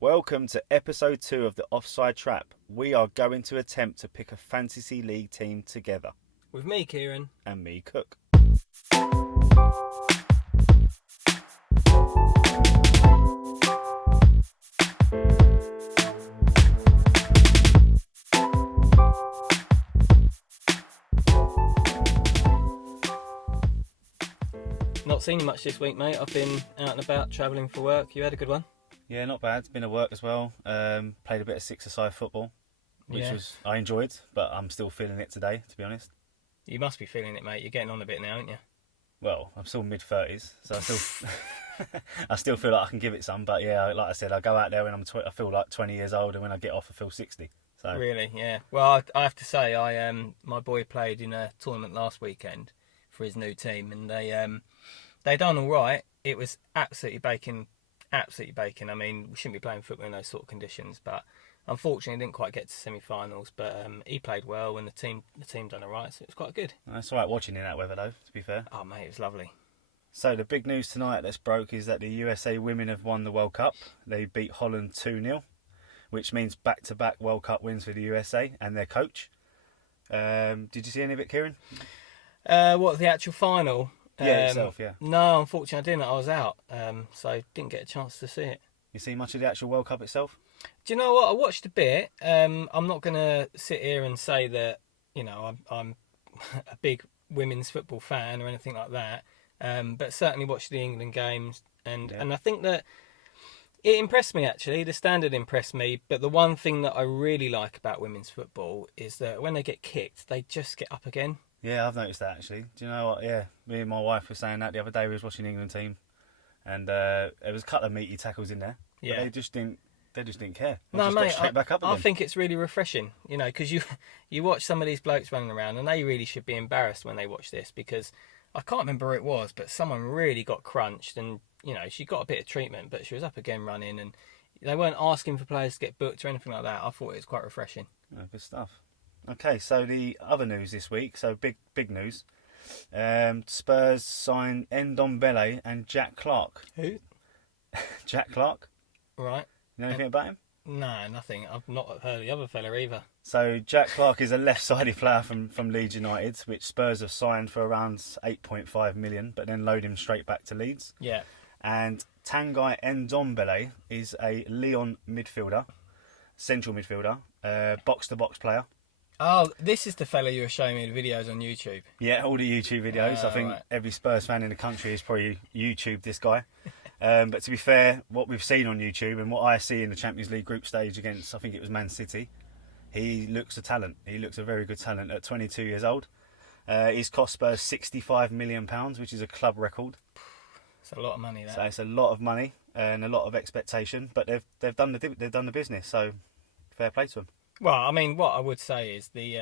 Welcome to episode 2 of the Offside Trap. We are going to attempt to pick a fantasy league team together. With me, Kieran. And me, Cook. Not seen you much this week, mate. I've been out and about travelling for work. You had a good one? Yeah, not bad. Been at work as well. Played a bit of six-a-side football, which I enjoyed, but I'm still feeling it today, to be honest. You must be feeling it, mate. You're getting on a bit now, aren't you? Well, I'm still mid-30s, so I still feel like I can give it some. But yeah, like I said, I go out there when I feel like 20 years old, and when I get off, I feel 60. So Really, yeah. Well, I have to say, my boy played in a tournament last weekend for his new team, and they done all right. It was absolutely baking. I mean, we shouldn't be playing football in those sort of conditions, but unfortunately didn't quite get to semi-finals. But he played well, and the team done all right, so it was quite good. It's all right watching in that weather, though, to be fair. Oh, mate, it was lovely. So the big news tonight that's broke is that the USA women have won the World Cup. They beat Holland 2-0, which means back-to-back World Cup wins for the USA and their coach. Did you see any of it, Kieran? What, the actual final? Yeah, yourself, yeah. No, unfortunately I didn't. I was out, so I didn't get a chance to see it. You see much of the actual World Cup itself? Do you know what? I watched a bit. I'm not going to sit here and say that, you know, I'm a big women's football fan or anything like that, but certainly watched the England games, and I think that it impressed me, actually. The standard impressed me, but the one thing that I really like about women's football is that when they get kicked, they just get up again. Yeah, I've noticed that, actually. Do you know what? Yeah, me and my wife were saying that the other day. We was watching the England team, and there was a couple of meaty tackles in there. But Yeah. they just didn't care. They No, just mate, got straight back up again. I think it's really refreshing, you know, because you watch some of these blokes running around, and they really should be embarrassed when they watch this, because I can't remember who it was, but someone really got crunched, and, you know, she got a bit of treatment, but she was up again running, and they weren't asking for players to get booked or anything like that. I thought it was quite refreshing. Oh, good stuff. Okay, so the other news this week, so big news. Spurs signed Ndombele and Jack Clark. Who? Jack Clark? Right. You know anything about him? No, nothing. I've not heard of the other fella either. So Jack Clark is a left-sided player from Leeds United, which Spurs have signed for around 8.5 million, but then load him straight back to Leeds. Yeah. And Tanguy Ndombele is a Lyon midfielder, central midfielder, box-to-box player. Oh, this is the fella you were showing me the videos on YouTube. Yeah, all the YouTube videos. I think right. Every Spurs fan in the country has probably YouTubed this guy. But to be fair, what we've seen on YouTube and what I see in the Champions League group stage against, I think it was Man City, he looks a talent. He looks a very good talent at 22 years old. He's cost Spurs £65 million, which is a club record. It's a lot of money, that. So it's a lot of money and a lot of expectation. But they've done the business. So fair play to them. Well, I mean, what I would say is the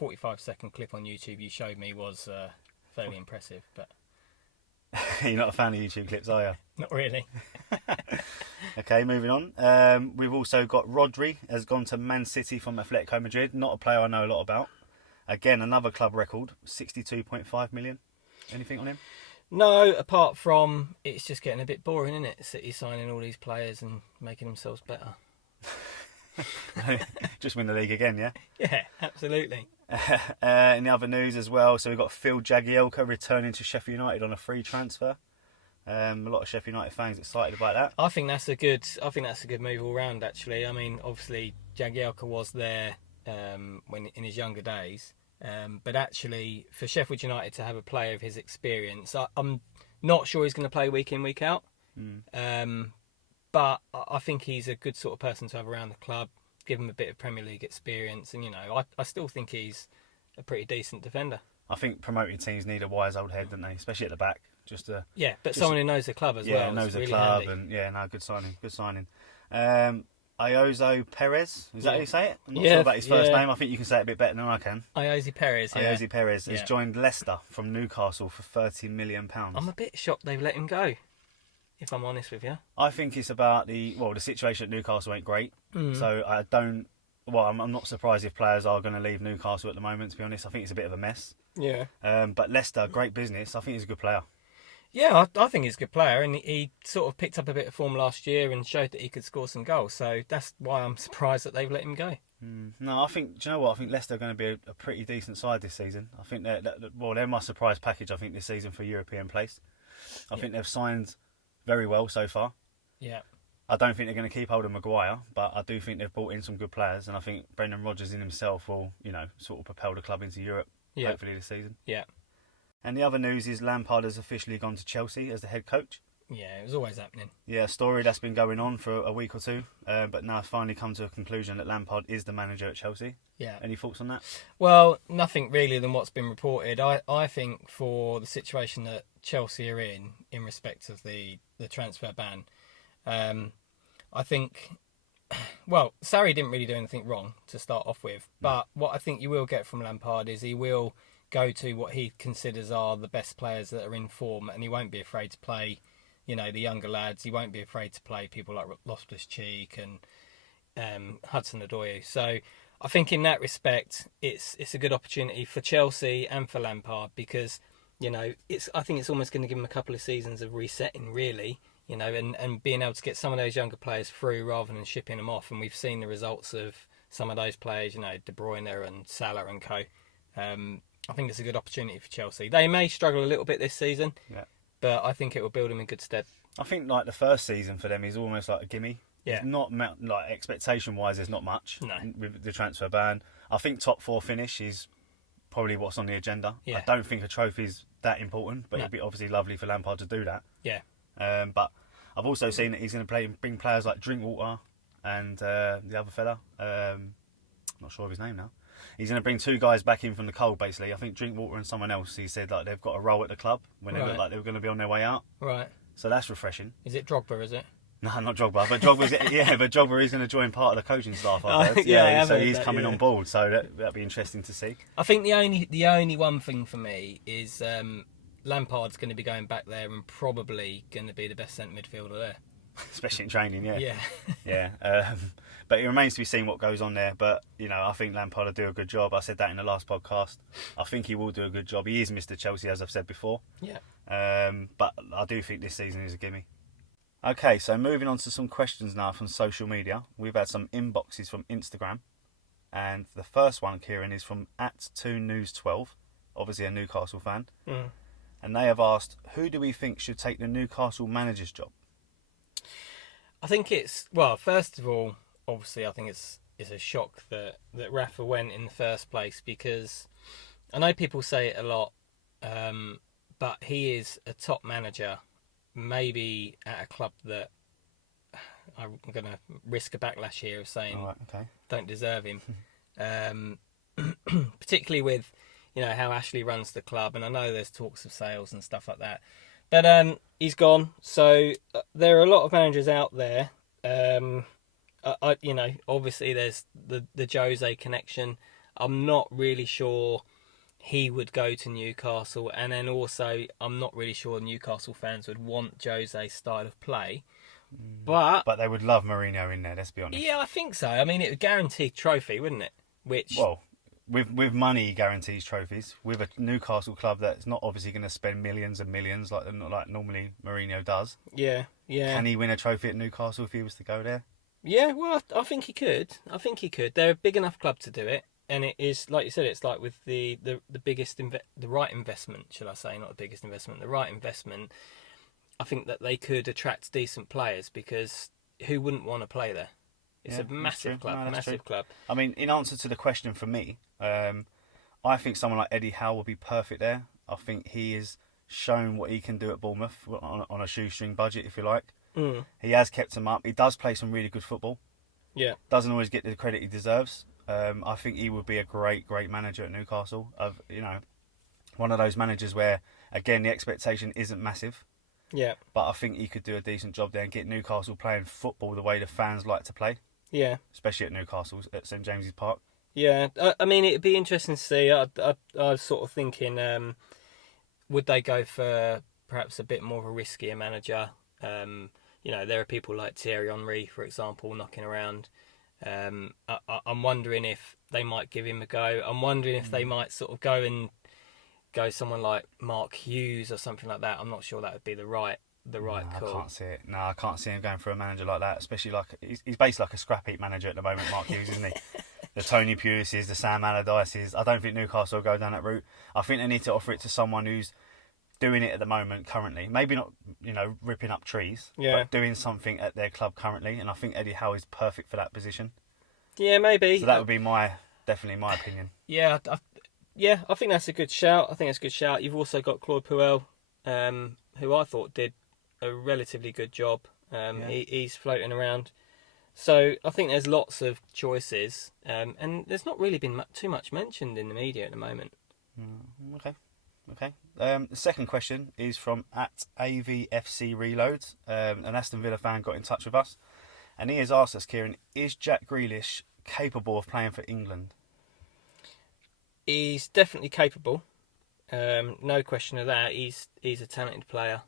45-second clip on YouTube you showed me was fairly impressive, but You're not a fan of YouTube clips, are you? not really. Okay, moving on. We've also got Rodri has gone to Man City from Atletico Madrid. Not a player I know a lot about. Again, another club record, 62.5 million. Anything on him? No, apart from it's just getting a bit boring, isn't it? City signing all these players and making themselves better. Just win the league again, yeah? Yeah, absolutely. In the other news as well, so we've got Phil Jagielka returning to Sheffield United on a free transfer. A lot of Sheffield United fans excited about that. I think that's a good move all round, actually. I mean, obviously Jagielka was there when in his younger days, but actually for Sheffield United to have a player of his experience, I'm not sure he's going to play week in, week out. But I think he's a good sort of person to have around the club, give him a bit of Premier League experience, and, you know, I still think he's a pretty decent defender. I think promoted teams need a wise old head, don't they? Especially at the back. Someone who knows the club as well. Yeah, knows the really club, handy. and good signing. Iozo Perez, is that how you say it? I'm not Yeah, sure about his first yeah. name. I think you can say it a bit better than I can. Iozo Perez, yeah. Iozo Perez has Yeah. joined Leicester from Newcastle for £30 million. I'm a bit shocked they've let him go, if I'm honest with you. I think it's about the situation at Newcastle ain't great. So I'm not surprised if players are going to leave Newcastle at the moment, to be honest. I think it's a bit of a mess. Yeah. But Leicester, great business. I think he's a good player. Yeah, I think he's a good player, and he sort of picked up a bit of form last year and showed that he could score some goals. So that's why I'm surprised that they've let him go. No, I think. Do you know what? I think Leicester are going to be a pretty decent side this season. I think they're my surprise package. I think this season for European place. I think they've signed very well so far. Yeah. I don't think they're going to keep hold of Maguire, but I do think they've brought in some good players, and I think Brendan Rodgers in himself will, sort of propel the club into Europe. Yeah. Hopefully this season. Yeah. And the other news is Lampard has officially gone to Chelsea as the head coach. Yeah, it was always happening. Yeah, a story that's been going on for a week or two, but now it's finally come to a conclusion that Lampard is the manager at Chelsea. Yeah. Any thoughts on that? Well, nothing really than what's been reported. I think for the situation that Chelsea are in respect of the transfer ban, I think, well, Sarri didn't really do anything wrong to start off with, but what I think you will get from Lampard is he will go to what he considers are the best players that are in form, and he won't be afraid to play, the younger lads. He won't be afraid to play people like Loftus-Cheek and Hudson-Odoi. So I think in that respect, it's a good opportunity for Chelsea and for Lampard because, I think it's almost going to give him a couple of seasons of resetting, really, and being able to get some of those younger players through rather than shipping them off. And we've seen the results of some of those players, De Bruyne and Salah and co. I think it's a good opportunity for Chelsea. They may struggle a little bit this season, but I think it will build them in good stead. I think like the first season for them is almost like a gimme. Yeah. It's not like expectation-wise, there's not much No. with the transfer ban. I think top 4 finish is probably what's on the agenda. Yeah. I don't think a trophy's that important, but No. it'd be obviously lovely for Lampard to do that. Yeah. But I've also seen that he's going to bring players like Drinkwater and the other fella. Not sure of his name now. He's going to bring 2 guys back in from the cold, basically. I think Drinkwater and someone else. He said like they've got a role at the club when they look like they were going to be on their way out. Right. So that's refreshing. Is it Drogba, is it? No, not Drogba. But Drogba's but Drogba is going to join part of the coaching staff. I've heard. Yeah, so I've he's heard that, coming yeah. on board. So that'd be interesting to see. I think the only one thing for me is Lampard's going to be going back there and probably going to be the best centre midfielder there. Especially in training, yeah. Yeah. But it remains to be seen what goes on there. But, I think Lampard will do a good job. I said that in the last podcast. I think he will do a good job. He is Mr. Chelsea, as I've said before. Yeah. But I do think this season is a gimme. Okay, so moving on to some questions now from social media. We've had some inboxes from Instagram. And the first one, Kieran, is from @2news12, obviously a Newcastle fan. Mm. And they have asked, who do we think should take the Newcastle manager's job? I think first of all, obviously, I think it's a shock that Rafa went in the first place because I know people say it a lot, but he is a top manager, maybe at a club that I'm going to risk a backlash here of saying don't deserve him, particularly with how Ashley runs the club, and I know there's talks of sales and stuff like that. But he's gone, so there are a lot of managers out there. Obviously there's the Jose connection. I'm not really sure he would go to Newcastle, and then also I'm not really sure Newcastle fans would want Jose's style of play. But they would love Mourinho in there, let's be honest. Yeah, I think so. I mean, it would guarantee trophy, wouldn't it? Well, with money guarantees trophies. With a Newcastle club that's not obviously going to spend millions and millions like normally Mourinho does. Yeah. Can he win a trophy at Newcastle if he was to go there? Yeah, well, I think he could. They're a big enough club to do it, and it is like you said. It's like with the biggest the right investment, shall I say? Not the biggest investment, the right investment. I think that they could attract decent players because who wouldn't want to play there? It's a massive club, massive club. I mean, in answer to the question for me, I think someone like Eddie Howe would be perfect there. I think he has shown what he can do at Bournemouth on a shoestring budget, if you like. Mm. He has kept them up. He does play some really good football. Yeah. Doesn't always get the credit he deserves. I think he would be a great manager at Newcastle. One of those managers where, again, the expectation isn't massive. Yeah. But I think he could do a decent job there and get Newcastle playing football the way the fans like to play. Yeah. Especially at Newcastle, at St James's Park. Yeah. I mean, it'd be interesting to see. I was sort of thinking, would they go for perhaps a bit more of a riskier manager? There are people like Thierry Henry, for example, knocking around. I'm wondering if they might give him a go. I'm wondering if they might sort of go go someone like Mark Hughes or something like that, I'm not sure that would be the right call. I can't see it. No, I can't see him going for a manager like that, especially like he's basically like a scrap heap manager at the moment, Mark Hughes, isn't he? The Tony Pulises, the Sam Allardyces. I don't think Newcastle will go down that route. I think they need to offer it to someone who's doing it at the moment currently. Maybe not, ripping up trees, but doing something at their club currently. And I think Eddie Howe is perfect for that position. Yeah, maybe. So that would be definitely my opinion. Yeah, I think that's a good shout. You've also got Claude Puel, who I thought did a relatively good job. He's floating around. So I think there's lots of choices, and there's not really been too much mentioned in the media at the moment. Okay. The second question is from @AVFC Reloads. An Aston Villa fan got in touch with us, and he has asked us, Kieran, is Jack Grealish capable of playing for England? He's definitely capable, no question of that. He's a talented player.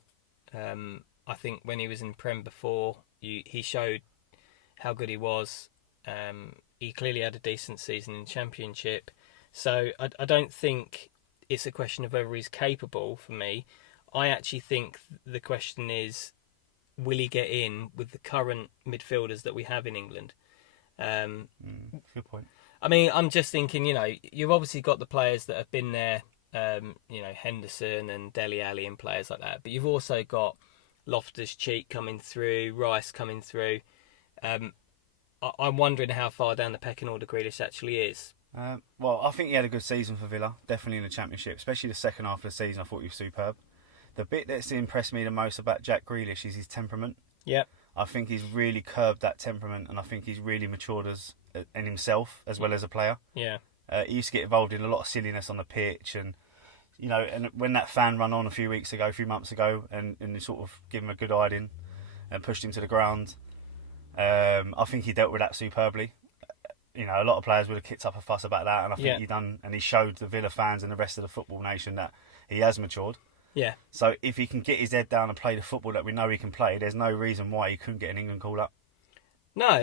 I think when he was in Prem before, he showed how good he was. He clearly had a decent season in Championship, so I don't think it's a question of whether he's capable for me. I actually think the question is, will he get in with the current midfielders that we have in England? Good point. I mean, I'm just thinking, you've obviously got the players that have been there, Henderson and Dele Alli and players like that, but you've also got Loftus-Cheek coming through, Rice coming through. I'm wondering how far down the pecking order Grealish actually is. Well, I think he had a good season for Villa, definitely in the Championship, especially the second half of the season. I thought he was superb. The bit that's impressed me the most about Jack Grealish is his temperament. Yep. I think he's really curbed that temperament, and I think he's really matured in himself as well as a player. Yeah. He used to get involved in a lot of silliness on the pitch, and and when that fan ran on a few months ago, and sort of gave him a good hiding and pushed him to the ground, I think he dealt with that superbly. A lot of players would have kicked up a fuss about that, and I think he done, and he showed the Villa fans and the rest of the football nation that he has matured. Yeah. So if he can get his head down and play the football that we know he can play, there's no reason why he couldn't get an England call up. No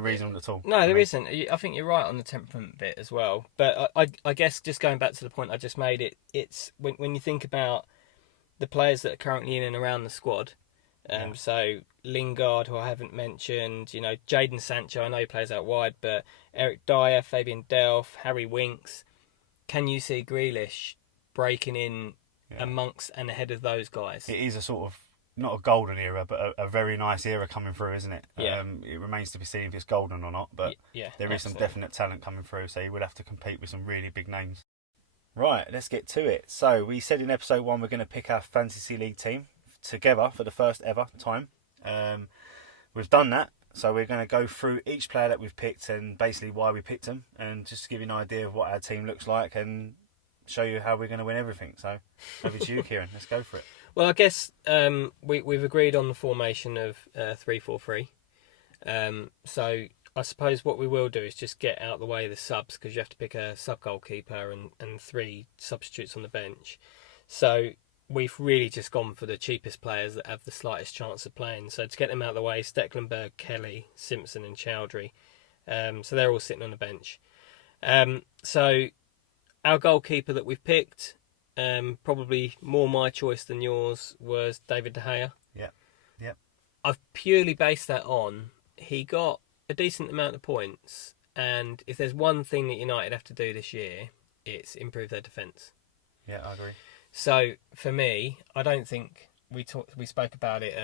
reason at all. No, there isn't. I think you're right on the temperament bit as well. But I guess just going back to the point I just made, it's when you think about the players that are currently in and around the squad. So Lingard, who I haven't mentioned, Jadon Sancho, I know he plays out wide, but Eric Dyer, Fabian Delph, Harry Winks. Can you see Grealish breaking in amongst and ahead of those guys? It is a sort of, not a golden era, but a very nice era coming through, isn't it? Yeah. It remains to be seen if it's golden or not, but there is some absolutely. definite talent coming through, so he would have to compete with some really big names. Right, let's get to it. So we said in episode 1 we're going to pick our fantasy league team together for the first ever time. We've done that, so we're going to go through each player that we've picked and basically why we picked them, and just give you an idea of what our team looks like and show you how we're going to win everything. So over to you, Kieran. Let's go for it. Well, I guess we've agreed on the formation of 3-4-3. So I suppose what we will do is just get out the way of the subs, because you have to pick a sub goalkeeper and 3 substitutes on the bench. So we've really just gone for the cheapest players that have the slightest chance of playing. So to get them out of the way, Stecklenburg, Kelly, Simpson and Chowdhury. So they're all sitting on the bench. So our goalkeeper that we've picked, probably more my choice than yours, was David De Gea. Yep. I've purely based that on he got a decent amount of points, and if there's one thing that United have to do this year, it's improve their defence. Yeah, I agree. So for me, I don't think we spoke about it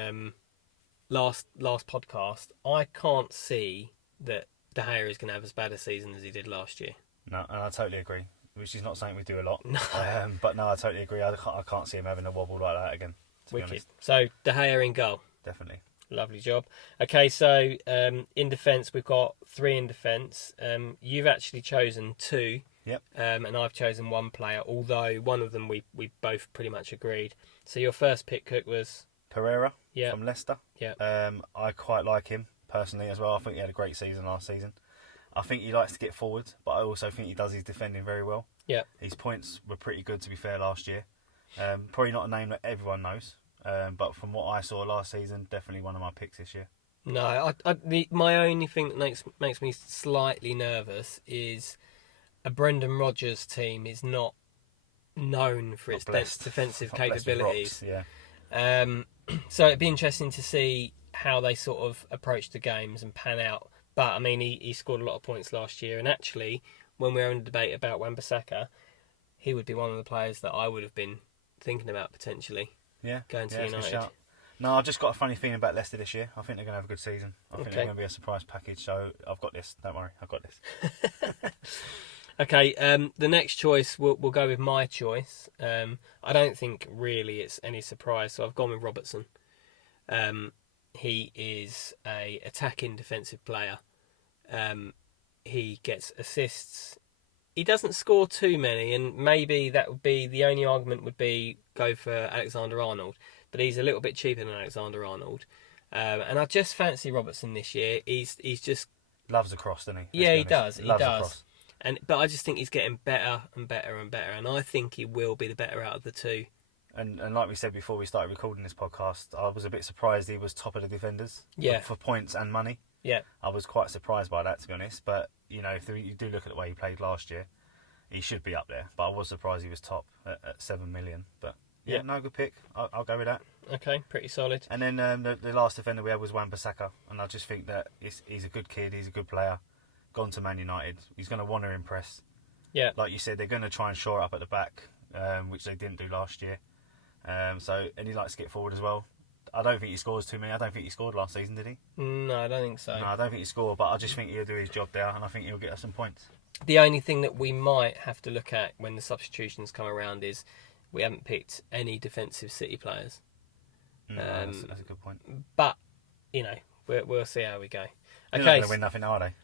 last podcast. I can't see that De Gea is going to have as bad a season as he did last year. No, and I totally agree. Which is not something we do a lot. No. But no, I totally agree. I can't see him having a wobble like that again, to be Wicked. honest. So De Gea in goal. Definitely. Lovely job. Okay, so in defence, we've got 3 in defence. You've actually chosen 2. Yep. And I've chosen 1 player, although one of them we both pretty much agreed. So your first pick, Cook, was Pereira from Leicester. Yeah. I quite like him personally as well. I think he had a great season last season. I think he likes to get forward, but I also think he does his defending very well. Yeah. His points were pretty good, to be fair, last year. Probably not a name that everyone knows, but from what I saw last season, definitely one of my picks this year. No, my only thing that makes me slightly nervous is a Brendan Rodgers team is not known for its defensive Not blessed with capabilities. rocks, yeah. So it'd be interesting to see how they sort of approach the games and pan out. But I mean, he scored a lot of points last year, and actually, when we were in a debate about Wan-Bissaka, he would be one of the players that I would have been thinking about potentially going to it's a good United. shout. No, I've just got a funny feeling about Leicester this year. I think they're going to have a good season. I think Okay. they're going to be a surprise package. So I've got this. Don't worry, I've got this. Okay, the next choice, we'll go with my choice. I don't think really it's any surprise, so I've gone with Robertson. He is a attacking defensive player. He gets assists. He doesn't score too many, and maybe that would be the only argument would be go for Alexander-Arnold, but he's a little bit cheaper than Alexander-Arnold. And I just fancy Robertson this year. He's just Loves a cross, doesn't he? Yeah, he does. He Loves a does. cross. But I just think he's getting better and better and better, and I think he will be the better out of the two. And like we said before we started recording this podcast, I was a bit surprised he was top of the defenders. Yeah. For points and money. Yeah. I was quite surprised by that, to be honest. But, you know, if you do look at the way he played last year, he should be up there. But I was surprised he was top at 7 million. But, yeah, no, good pick. I'll go with that. Okay, pretty solid. And then the last defender we had was Wan-Bissaka. And I just think that he's a good kid, he's a good player. Gone to Man United. He's going to want to impress. Yeah. Like you said, they're going to try and shore up at the back, which they didn't do last year. And he likes to get forward as well. I don't think he scores too many. I don't think he scored last season, did he? No, I don't think so. No, I don't think he scored, but I just think he'll do his job there, and I think he'll get us some points. The only thing that we might have to look at when the substitutions come around is we haven't picked any defensive City players. No, that's a good point. But, you know, we'll see how we go. They're not going to win nothing, are they?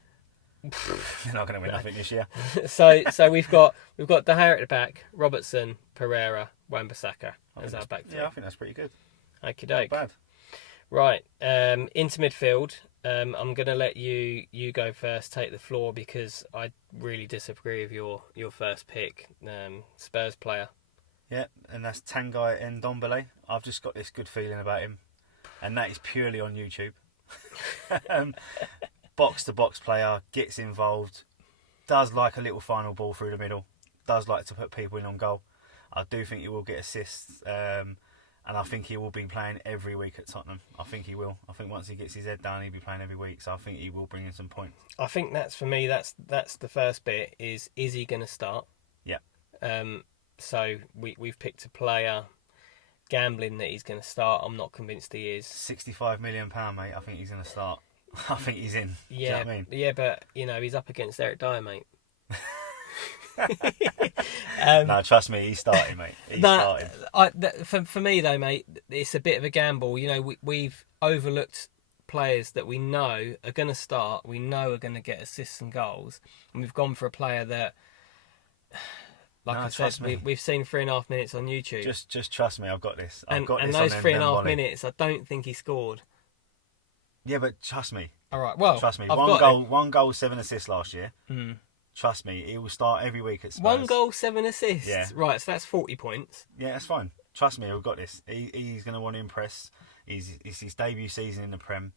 They're not going to win nothing this year. So we've got De Gea at the back, Robertson, Pereira, Wan-Bissaka as our back three. Yeah, I think that's pretty good. Okie doke. Not bad. Right, into midfield. I'm going to let you go first, take the floor, because I really disagree with your first pick, Spurs player. Yeah, and that's Tanguy Ndombele. I've just got this good feeling about him, and that is purely on YouTube. Box-to-box player, gets involved, does like a little final ball through the middle, does like to put people in on goal. I do think he will get assists, and I think he will be playing every week at Tottenham. I think he will. I think once he gets his head down, he'll be playing every week, so I think he will bring in some points. I think that's, for me, that's the first bit, is he going to start? Yeah. So we've picked a player, gambling that he's going to start. I'm not convinced he is. £65 million, mate. I think he's going to start. I think he's in. Yeah, do you know what I mean? Yeah, but he's up against Eric Dyer, mate. No, trust me, he's starting, mate. He's starting. For me though, mate, it's a bit of a gamble. We've overlooked players that we know are going to start, we know are going to get assists and goals, and we've gone for a player that, like I said, we've seen 3.5 minutes on YouTube. Just trust me, I've got this. And this those on 3.5 minutes, I don't think he scored. Yeah, but trust me. All right, well, trust me. I've One goal, 7 assists last year. Mm. Trust me, he will start every week at Spurs. 1 goal, 7 assists. Yeah. Right, so that's 40 points. Yeah, that's fine. Trust me, we've got this. He's going to want to impress. It's his debut season in the Prem.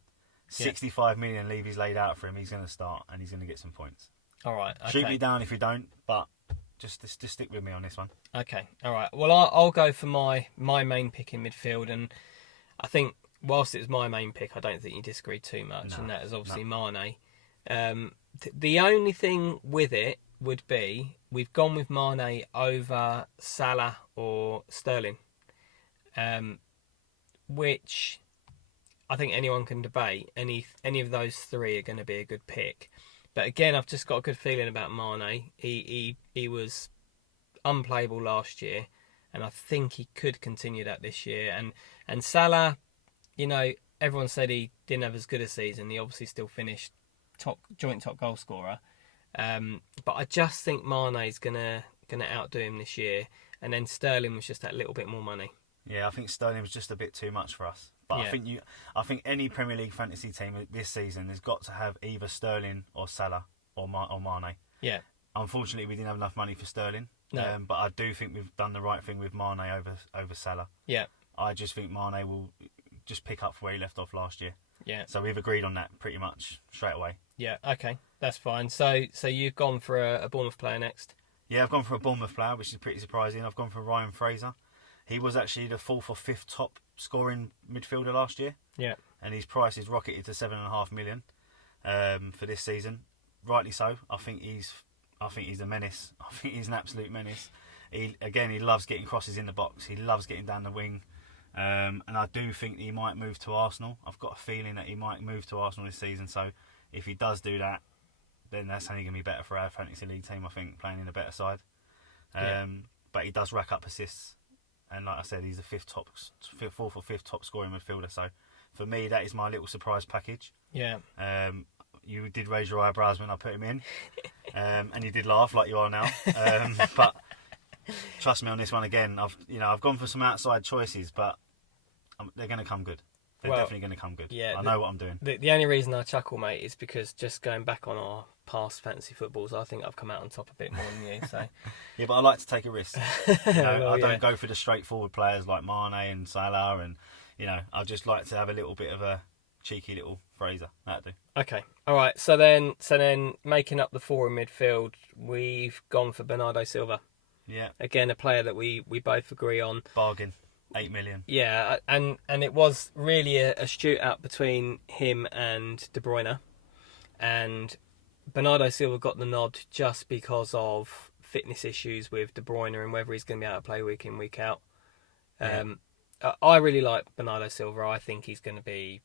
65 million levies laid out for him. He's going to start and he's going to get some points. All right. Okay. Shoot me down if you don't, but just stick with me on this one. Okay. All right. Well, I'll go for my main pick in midfield, and I think whilst it's my main pick, I don't think you disagree too much, and that is obviously Mane. The only thing with it would be we've gone with Mane over Salah or Sterling, which I think anyone can debate. Any of those three are going to be a good pick. But again, I've just got a good feeling about Mane. He was unplayable last year, and I think he could continue that this year. And Salah, everyone said he didn't have as good a season. He obviously still finished joint top goal scorer. But I just think Mane's gonna outdo him this year. And then Sterling was just that little bit more money. Yeah, I think Sterling was just a bit too much for us. But I think any Premier League fantasy team this season has got to have either Sterling or Salah or Mane. Yeah. Unfortunately, we didn't have enough money for Sterling. No. But I do think we've done the right thing with Mane over Salah. Yeah. I just think Mane will just pick up where he left off last year. Yeah. So we've agreed on that pretty much straight away. Yeah. Okay, that's fine. So you've gone for a Bournemouth player next. Yeah, I've gone for a Bournemouth player, which is pretty surprising. I've gone for Ryan Fraser. He was actually the 4th or 5th top scoring midfielder last year. Yeah. And his price is rocketed to 7.5 million for this season. Rightly so. I think he's a menace. I think he's an absolute menace. He loves getting crosses in the box. He loves getting down the wing. And I do think he might move to Arsenal. I've got a feeling that he might move to Arsenal this season. So if he does do that, then that's only going to be better for our fantasy league team, I think, playing in a better side. But he does rack up assists. And like I said, he's the 4th or 5th top scoring midfielder. So for me, that is my little surprise package. Yeah. You did raise your eyebrows when I put him in. And you did laugh like you are now. But trust me on this one again. I've gone for some outside choices, but they're going to come good. They're definitely going to come good. Yeah, I know what I'm doing. The only reason I chuckle, mate, is because just going back on our past fantasy footballs, I think I've come out on top a bit more than you. So Yeah, but I like to take a risk. I yeah. don't go for the straightforward players like Mane and Salah, and I just like to have a little bit of a cheeky little Fraser. That'd do. Okay, all right. So then making up the 4 in midfield, we've gone for Bernardo Silva. Yeah, Again, a player that we both agree on. bargain. 8 million. Yeah, and it was really a shootout between him and De Bruyne, and Bernardo Silva got the nod just because of fitness issues with De Bruyne and whether he's going to be able to play week in, week out. I really like Bernardo Silva. I think he's going to be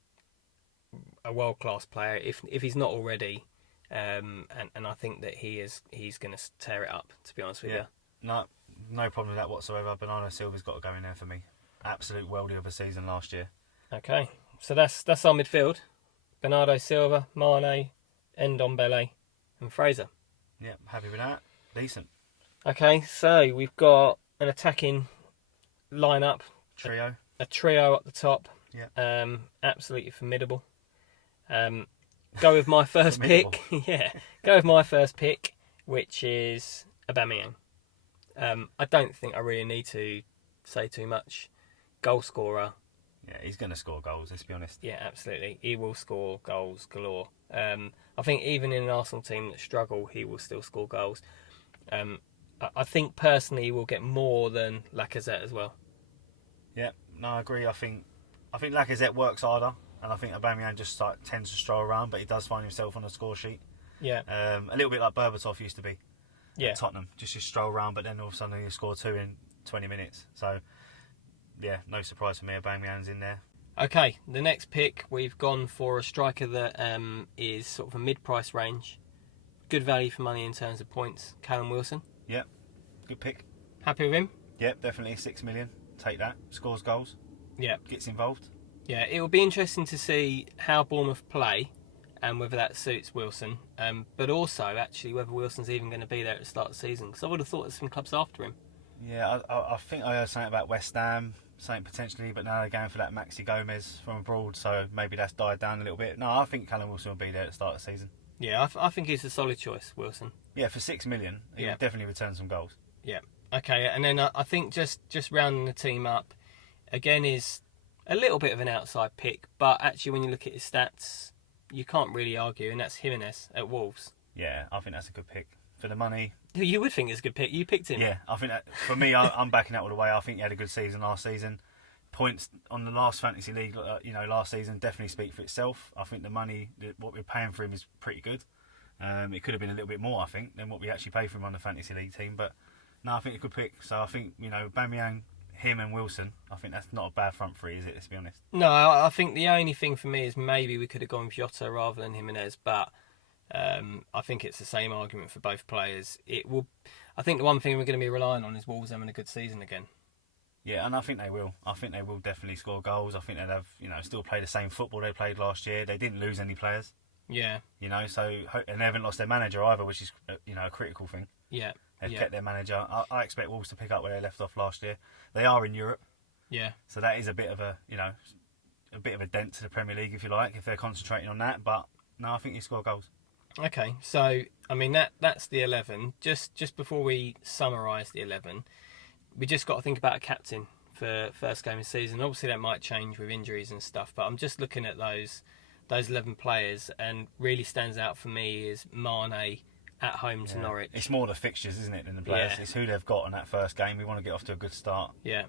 a world class player if he's not already, and I think that he's going to tear it up. To be honest with you. No problem with that whatsoever. Bernardo Silva's got to go in there for me. Absolute worldie of a season last year. Okay, so that's our midfield: Bernardo Silva, Mane, Ndombele, and Fraser. Yeah, happy with that. Decent. Okay, so we've got an attacking lineup, Trio. a trio up the top. Yeah. Absolutely formidable. Go with my first Formidable. pick. Yeah, go with my first pick, which is Aubameyang. I don't think I really need to say too much. Goal scorer. Yeah, he's going to score goals, let's be honest. Yeah, absolutely. He will score goals galore. I think even in an Arsenal team that struggle, he will still score goals. I think personally he will get more than Lacazette as well. Yeah, no, I agree. I think Lacazette works harder, and I think Aubameyang just tends to stroll around, but he does find himself on the score sheet. Yeah. A little bit like Berbatov used to be Yeah. at Tottenham. Just stroll around, but then all of a sudden you score 2 in 20 minutes. So, yeah, no surprise for me. Aubameyang's in there. Okay, the next pick, we've gone for a striker that is sort of a mid-price range. Good value for money in terms of points. Callum Wilson. Yep, good pick. Happy with him? Yep, definitely 6 million. Take that. Scores goals. Yeah. Gets involved. Yeah, it will be interesting to see how Bournemouth play and whether that suits Wilson. But also, actually, whether Wilson's even going to be there at the start of the season. Because I would have thought there's some clubs after him. Yeah, I think I heard something about West Ham, something potentially, but now they're going for that Maxi Gomez from abroad, so maybe that's died down a little bit. No, I think Callum Wilson will be there at the start of the season. Yeah, I think he's a solid choice, Wilson. Yeah, for 6 million, he'll definitely return some goals. Yeah. Okay, and then I think just rounding the team up, again, is a little bit of an outside pick, but actually when you look at his stats, you can't really argue, and that's Jimenez at Wolves. Yeah, I think that's a good pick. For the money... You would think it's a good pick. You picked him. Yeah, I think that, for me, I'm backing that all the way. I think he had a good season last season. Points on the last fantasy league, last season definitely speak for itself. I think the money, what we're paying for him is pretty good. It could have been a little bit more, I think, than what we actually paid for him on the fantasy league team. But no, I think it's a good pick. So I think, Aubameyang, him and Wilson, I think that's not a bad front three, is it? Let's be honest. No, I think the only thing for me is maybe we could have gone with Jota rather than Jimenez, but I think it's the same argument for both players. I think the one thing we're going to be relying on is Wolves having a good season again. Yeah, and I think they will. I think they will definitely score goals. I think they'll have, still play the same football they played last year. They didn't lose any players. Yeah. And they haven't lost their manager either, which is, a critical thing. Yeah. They've kept their manager. I expect Wolves to pick up where they left off last year. They are in Europe. Yeah. So that is a bit of a dent to the Premier League, if you like, if they're concentrating on that. But no, I think you score goals. Okay, so I mean that's the 11. Just before we summarise the 11, we just got to think about a captain for first game of the season. Obviously that might change with injuries and stuff, but I'm just looking at those 11 players, and really stands out for me is Mane at home to Norwich. It's more the fixtures, isn't it, than the players? Yeah. It's who they've got in that first game. We want to get off to a good start. Yeah.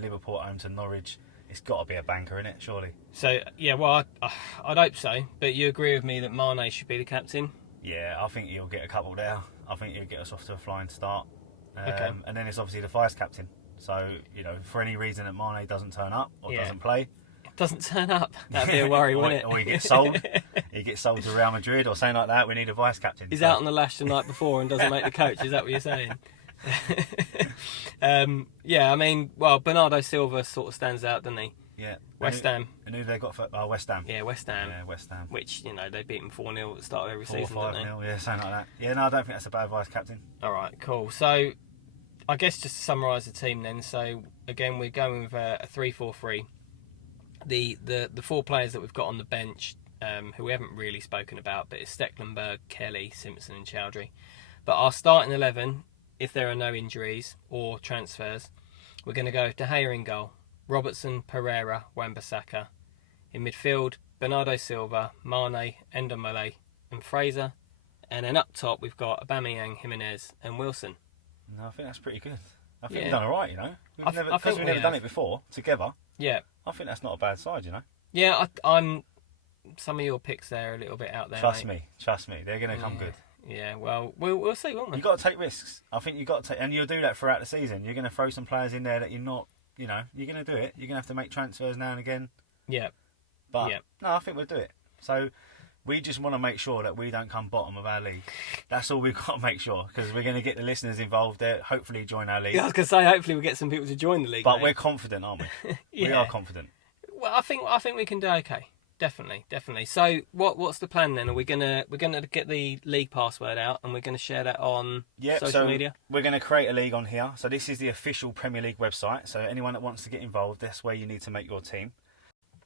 Liverpool at home to Norwich. It's got to be a banker, innit? Surely. So yeah, well, I'd hope so. But you agree with me that Mane should be the captain? Yeah, I think he'll get a couple there. I think he'll get us off to a flying start. Okay. And then it's obviously the vice captain. So, for any reason that Mane doesn't turn up or doesn't play. Doesn't turn up. That'd be a worry, wouldn't it? Or he gets sold. He gets sold to Real Madrid or something like that. We need a vice captain. He's out on the lash the night before and doesn't make the coach. Is that what you're saying? Yeah, I mean, well, Bernardo Silva sort of stands out, doesn't he? Yeah. West Ham. And who they got for West Ham? Yeah, West Ham. Yeah, West Ham. Which, they beat them 4-0 at the start of every 4 or season, don't they? 5-0, yeah, something like that. Yeah, no, I don't think that's a bad vice captain. All right, cool. So, I guess just to summarise the team then. So, again, we're going with a 3-4-3. The 4 players that we've got on the bench, who we haven't really spoken about, but it's Stecklenburg, Kelly, Simpson and Chowdhury. But our starting 11, if there are no injuries or transfers, we're going to go De Gea in goal, Robertson, Pereira, Wan-Bissaka. In midfield, Bernardo Silva, Mane, Ndombele and Fraser. And then up top, we've got Aubameyang, Jimenez and Wilson. No, I think that's pretty good. I think we've done all right, Because we've never done it before together. Yeah. I think that's not a bad side, Yeah, I'm. Some of your picks there are a little bit out there. Trust mate. me, they're going to come good. Yeah, well, we'll see, won't we? You've got to take risks. I think you've got to take, and you'll do that throughout the season. You're going to throw some players in there that you're not, you're going to do it. You're going to have to make transfers now and again. Yeah. But no, I think we'll do it. So we just want to make sure that we don't come bottom of our league. That's all we've got to make sure, because we're going to get the listeners involved there. Hopefully join our league. Yeah, I was going to say, hopefully we'll get some people to join the league. But mate. we're confident, aren't we? We are confident. Well, I think we can do okay. Definitely. So what's the plan then? Are we're gonna get the league password out and we're gonna share that on social media? We're going to create a league on here. So this is the official Premier League website. So anyone that wants to get involved, that's where you need to make your team.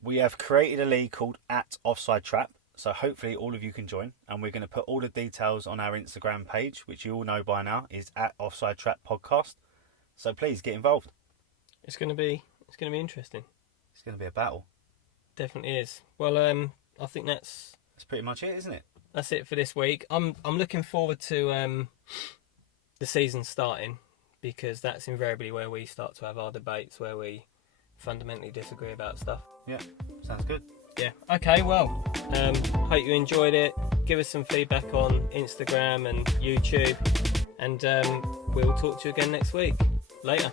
We have created a league called @OffsideTrap. So hopefully all of you can join, and we're going to put all the details on our Instagram page, which you all know by now is @OffsideTrapPodcast. So please get involved. It's gonna be interesting. It's going to be a battle. Definitely is. Well, I think that's pretty much it, isn't it? That's it for this week. I'm looking forward to the season starting, because that's invariably where we start to have our debates, where we fundamentally disagree about stuff. Yeah, sounds good. Yeah. Okay. Well, hope you enjoyed it. Give us some feedback on Instagram and YouTube, and we'll talk to you again next week. Later.